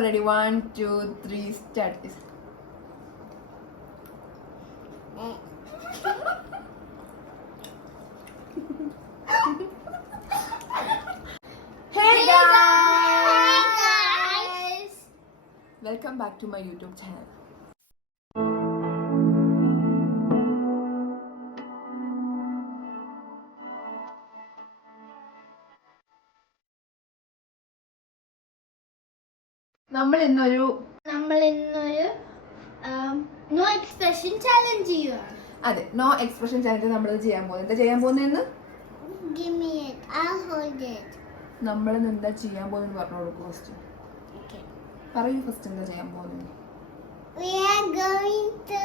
Ready, 1, 2, 3, start. Hey guys! Welcome back to my YouTube channel. നമ്മൾ ഇന്നൊരു no expression challenge ചെയ്യുവാണ്. അതെ, no expression challenge നമ്മൾ ചെയ്യാൻ പോകുന്നത്. എന്താ ചെയ്യാൻ പോകുന്നതെന്ന് Give me it. I'll hold it. നമ്മൾ എന്താ ചെയ്യാൻ പോകുന്നത് പറഞ്ഞു കൊടുക്കും. First Okay. പറയൂ, ഫസ്റ്റ് എന്താ ചെയ്യാൻ പോകുന്നത്? We are going to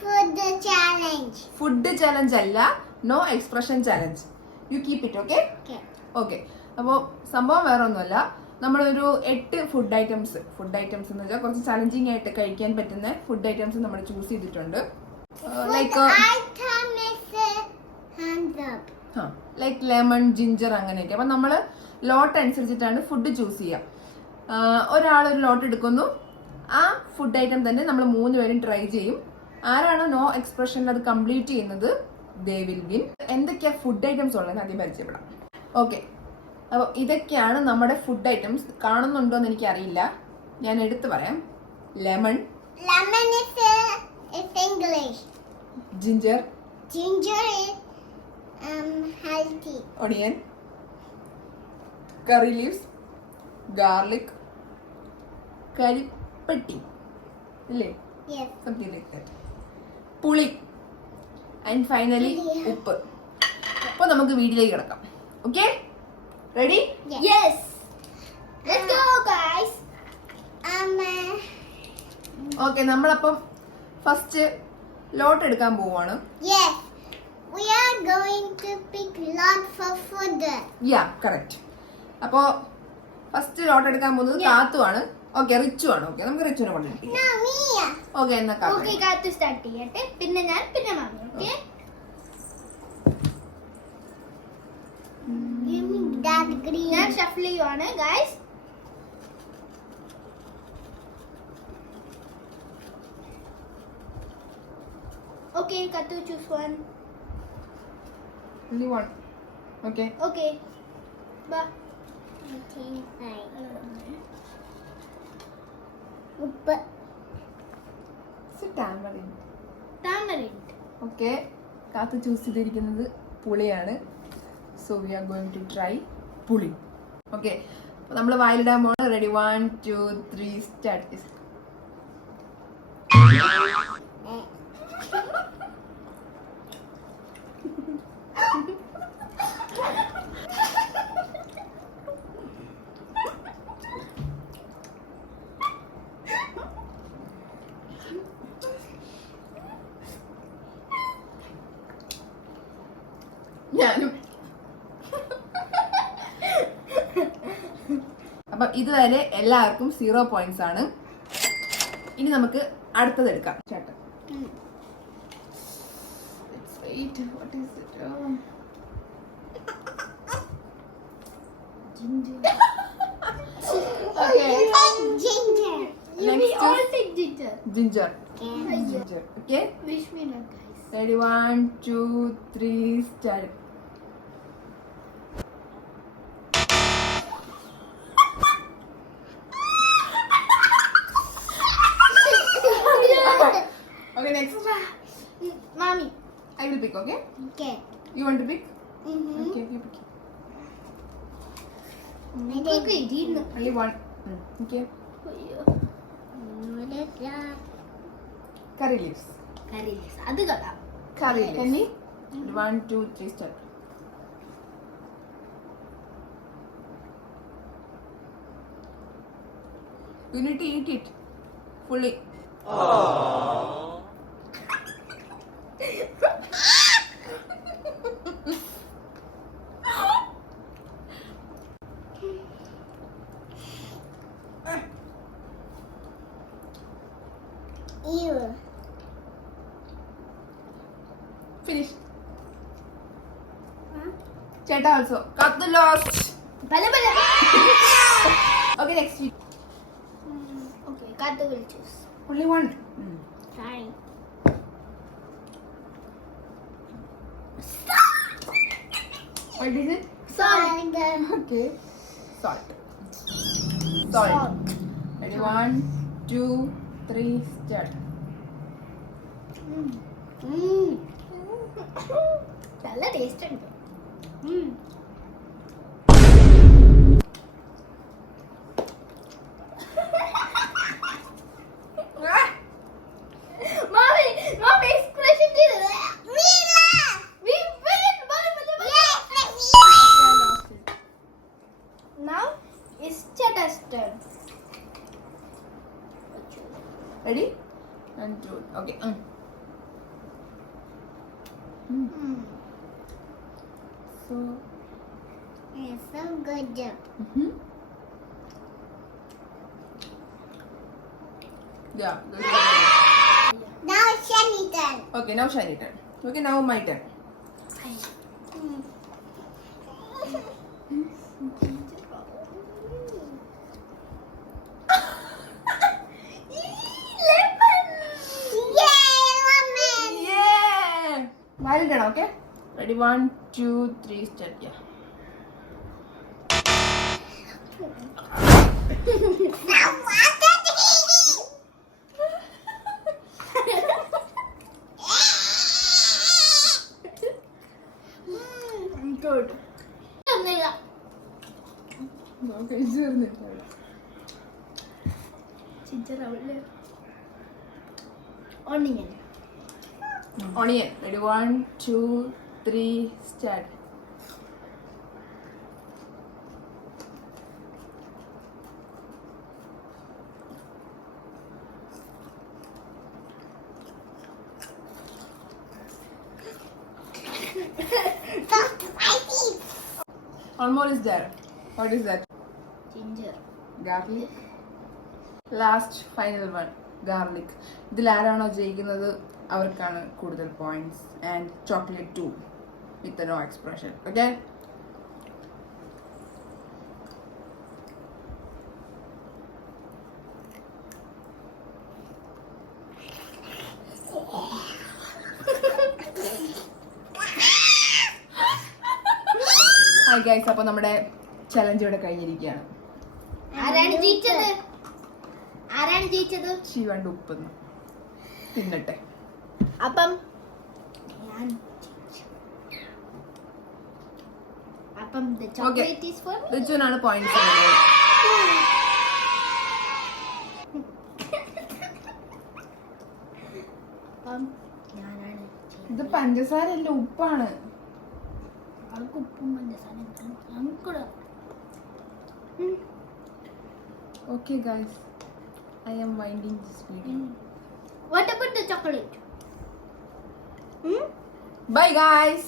food challenge. Food challenge അല്ല, no expression challenge. You keep it. Okay Okay. Okay. അപ്പോൾ സംഭവം വേറെ ഒന്നുമല്ല, നമ്മളൊരു 8 ഫുഡ് ഐറ്റംസ് എന്ന് വെച്ചാൽ കുറച്ച് ചാലഞ്ചിങ് ആയിട്ട് കഴിക്കാൻ പറ്റുന്ന ഫുഡ് ഐറ്റംസ് നമ്മൾ ചൂസ് ചെയ്തിട്ടുണ്ട്. ലൈക്ക് ലൈക്ക് ലെമൺ, ജിഞ്ചർ, അങ്ങനെയൊക്കെ. അപ്പം നമ്മൾ ലോട്ട് അനുസരിച്ചിട്ടാണ് ഫുഡ് ചൂസ് ചെയ്യുക. ഒരാൾ ഒരു ലോട്ട് എടുക്കുന്നു, ആ ഫുഡ് ഐറ്റം തന്നെ നമ്മൾ 3 പേരും ട്രൈ ചെയ്യും. ആരാണ് നോ എക്സ്പ്രഷൻ അത് കംപ്ലീറ്റ് ചെയ്യുന്നത്, ദേ വിൽ വിൻ. എന്തൊക്കെയാ ഫുഡ് ഐറ്റംസ് ഉള്ളതെന്ന് ആദ്യം പരിചയപ്പെടാം. ഓക്കെ, അപ്പോൾ ഇതൊക്കെയാണ് നമ്മുടെ ഫുഡ് ഐറ്റംസ്. കാണുന്നുണ്ടോ എന്ന് എനിക്കറിയില്ല, ഞാൻ എടുത്തു പറയാം. Lemon is English. Ginger Ginger is healthy. Onion, curry leaves, garlic, കരിപ്പട്ടി അല്ലേ, Yes. Something like that. പുളി ആൻഡ് ഫൈനലി ഉപ്പ്. അപ്പോൾ നമുക്ക് വീട്ടിലേക്ക് കിടക്കാം. Okay, ready? Yes. Let's go, guys. Okay, നമ്മളപ്പം ഫസ്റ്റ് ലോട്ട് എടുക്കാൻ പോവാണ്. Yes. We are going to pick lot for food. Yeah, correct. അപ്പോൾ ഫസ്റ്റ് ലോട്ട് എടുക്കാൻ പോകുന്നത് കാത്തുവാണ്. ഓക്കെ, റിച്ചു ആണ്. ഓക്കെ, നമുക്ക് റിച്ചുവിനെ കൊണ്ടിരിക്കും. No, me. ഓക്കെ, എന്നാ കാത്തു. Okay, കാത്തു സ്റ്റാർട്ട് ചെയ്യട്ടെ. പിന്നെ ഞാൻ, പിന്നെ മാമി. Okay. Give me that green. ഞാൻ ഷഫിൾ ചെയ്യുവാണ്, guys. Okay, Kattu, choose one. Only one. Okay. Okay. Ba. ഉപ്പ്. ടാമറിൻ. Tamarind. ഓക്കെ, കാത്തു ചൂസ് ചെയ്തിരിക്കുന്നത് പുളിയാണ്. So we are going to try പുളി. ഓക്കെ, അപ്പോൾ നമ്മൾ വായിലിടാൻ പോകണം. Ready, 1, 2, 3, start. ഞാനും. അപ്പൊ ഇതുവരെ എല്ലാവർക്കും 0 പോയിന്റ്സ് ആണ്. ഇനി നമുക്ക് അടുത്തത് എടുക്കാം. ചേട്ടൻ, what is it? Oh. Ginger. Okay. Ginger. Next We all is take ginger. ginger. Ginger. Okay. Wish me luck, guys. Ready, 1, 2, 3, start. Okay, next. Mommy. I will pick, okay? Okay. You want to pick? Mm-hmm. Okay, pick. Okay, Dino. Only one. Okay. What is that? Curry leaves. Curry. അത് കളാം. Curry leaves. 1, 2, 3, start. You need to eat it fully. Ew. Finish. Cheta also. Cut the lost. Bala bala. Okay, next week. Okay, Katu will choose. Only one. Sorry. What is it? Salt. Okay. Salt. Salt. Ready? 1, 2, 3, start. നല്ല taste ഉണ്ട്. മാമി expression ചെയ്തത്. Now it's Cheta's turn. Ready? 1, 2. Okay. So. It's so good. Yeah. Now it's Shani turn. Okay, now shiny turn. Okay, now my turn. Yeah! Valid turn, okay? Ready? 1, 2, 3, start. Yeah. Good. Okay, Onion. Onion. Ready? 1, 2, 3, start. Almost is there. What is that? Ginger. Garlic. Last final one. Garlic. ഇതിൽ ആരാണോ ജയിക്കുന്നത് അവർക്കാണ് കൂടുതൽ points and chocolate 2 with no expression. Okay? Hi guys, അപ്പോൾ നമ്മുടെ challenge ഇവിടെ കഴിഞ്ഞിരിക്കുകയാണ്. ആരാണ് ജയിച്ചത്? ശിവണ്ട് ഉപ്പെന്ന് തിന്നട്ടെ. അപ്പം ഞാൻ അപ്പം the chocolate is for me. റിച്ചുവിനാണ് പോയിന്റ്സ്. അപ്പം ഞാനാണ് ഇത് പഞ്ചസാരല്ല, ഉപ്പാണ്. അവൾക്ക് ഉപ്പും പഞ്ചസാരയും ഞങ്ങൾക്കൂടെ. Okay guys, I am winding this video. What about the chocolate? Bye guys.